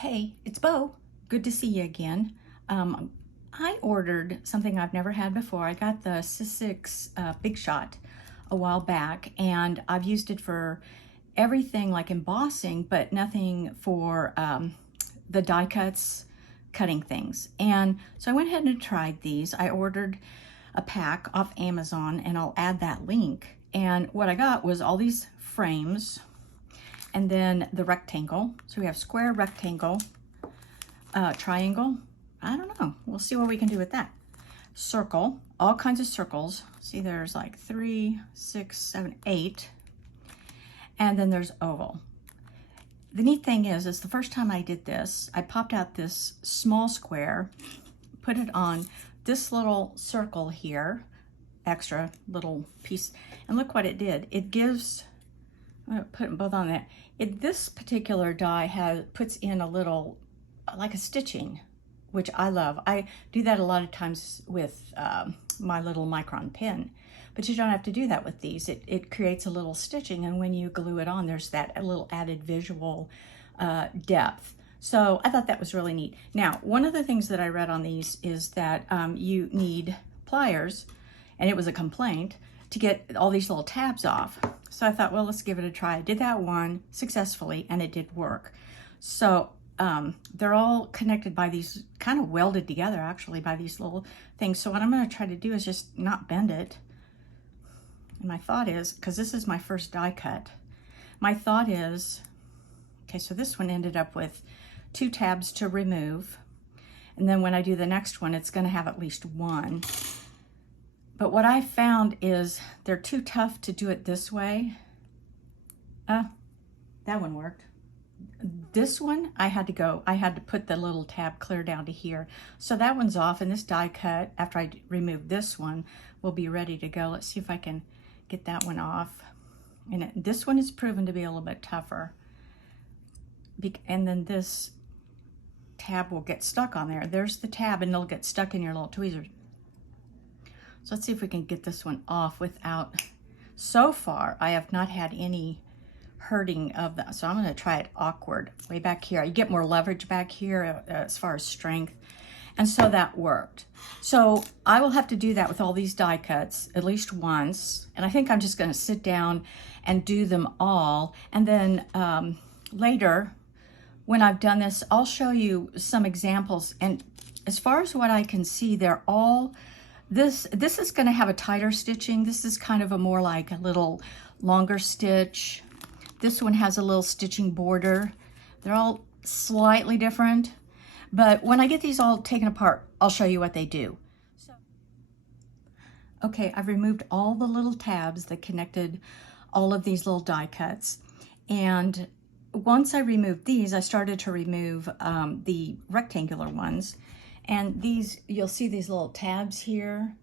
Hey, it's Bo. Good to see you again. I ordered something I've never had before. I got the Sizzix Big Shot a while back, and I've used it for everything like embossing, but nothing for the die cuts, cutting things. And so I went ahead and tried these. I ordered a pack off Amazon, and I'll add that link. And what I got was all these frames, and then the rectangle. So we have square, rectangle, triangle. I don't know. We'll see what we can do with that. Circle, all kinds of circles. See, there's like 3, 6, 7, 8. And then there's oval. The neat thing is the first time I did this, I popped out this small square, put it on this little circle here, extra little piece, and look what it did. It gives, I'm gonna put them both on that. This particular die puts in a little, like a stitching, which I love. I do that a lot of times with my little micron pen, but you don't have to do that with these. It creates a little stitching, and when you glue it on, there's that little added visual depth. So I thought that was really neat. Now, one of the things that I read on these is that you need pliers, and it was a complaint, to get all these little tabs off. So I thought, well, let's give it a try. I did that one successfully, and it did work. So they're all connected by these, kind of welded together actually by these little things. So what I'm going to try to do is just not bend it. And my thought is, because this is my first die cut, my thought is, okay, so this one ended up with 2 tabs to remove. And then when I do the next one, it's going to have at least 1. But what I found is they're too tough to do it this way. That one worked. This one, I had to put the little tab clear down to here. So that one's off, and this die cut, after I remove this one, will be ready to go. Let's see if I can get that one off. And this one is proven to be a little bit tougher. And then this tab will get stuck on there. There's the tab, and it'll get stuck in your little tweezers. So let's see if we can get this one off without, so far, I have not had any hurting of that. So I'm going to try it awkward, way back here. You get more leverage back here as far as strength. And so that worked. So I will have to do that with all these die cuts at least once. And I think I'm just going to sit down and do them all. And then later, when I've done this, I'll show you some examples. And as far as what I can see, they're all, this is going to have a tighter stitching. This is kind of a more like a little longer stitch. This one has a little stitching border. They're all slightly different, but when I get these all taken apart, I'll show you what they do. Okay, I've removed all the little tabs that connected all of these little die cuts. And once I removed these, I started to remove the rectangular ones. And these, you'll see these little tabs here.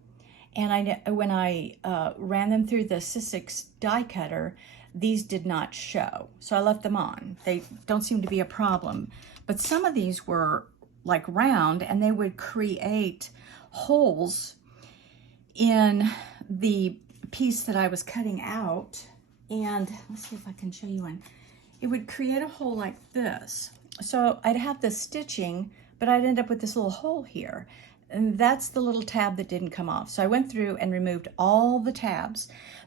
And when I ran them through the Sizzix die cutter, these did not show. So I left them on. They don't seem to be a problem. But some of these were like round, and they would create holes in the piece that I was cutting out. And let's see if I can show you one. It would create a hole like this. So I'd have the stitching, but I'd end up with this little hole here. And that's the little tab that didn't come off. So I went through and removed all the tabs,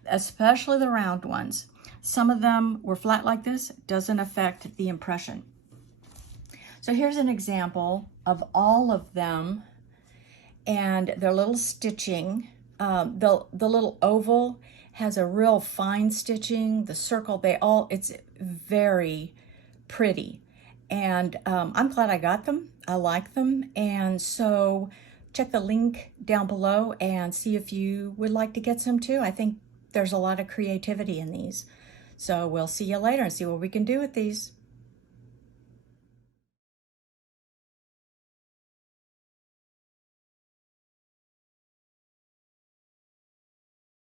especially the round ones. Some of them were flat like this, doesn't affect the impression. So here's an example of all of them and their little stitching. The little oval has a real fine stitching. The circle, it's very pretty. And I'm glad I got them. I like them. And so check the link down below and see if you would like to get some too. I think there's a lot of creativity in these. So we'll see you later and see what we can do with these.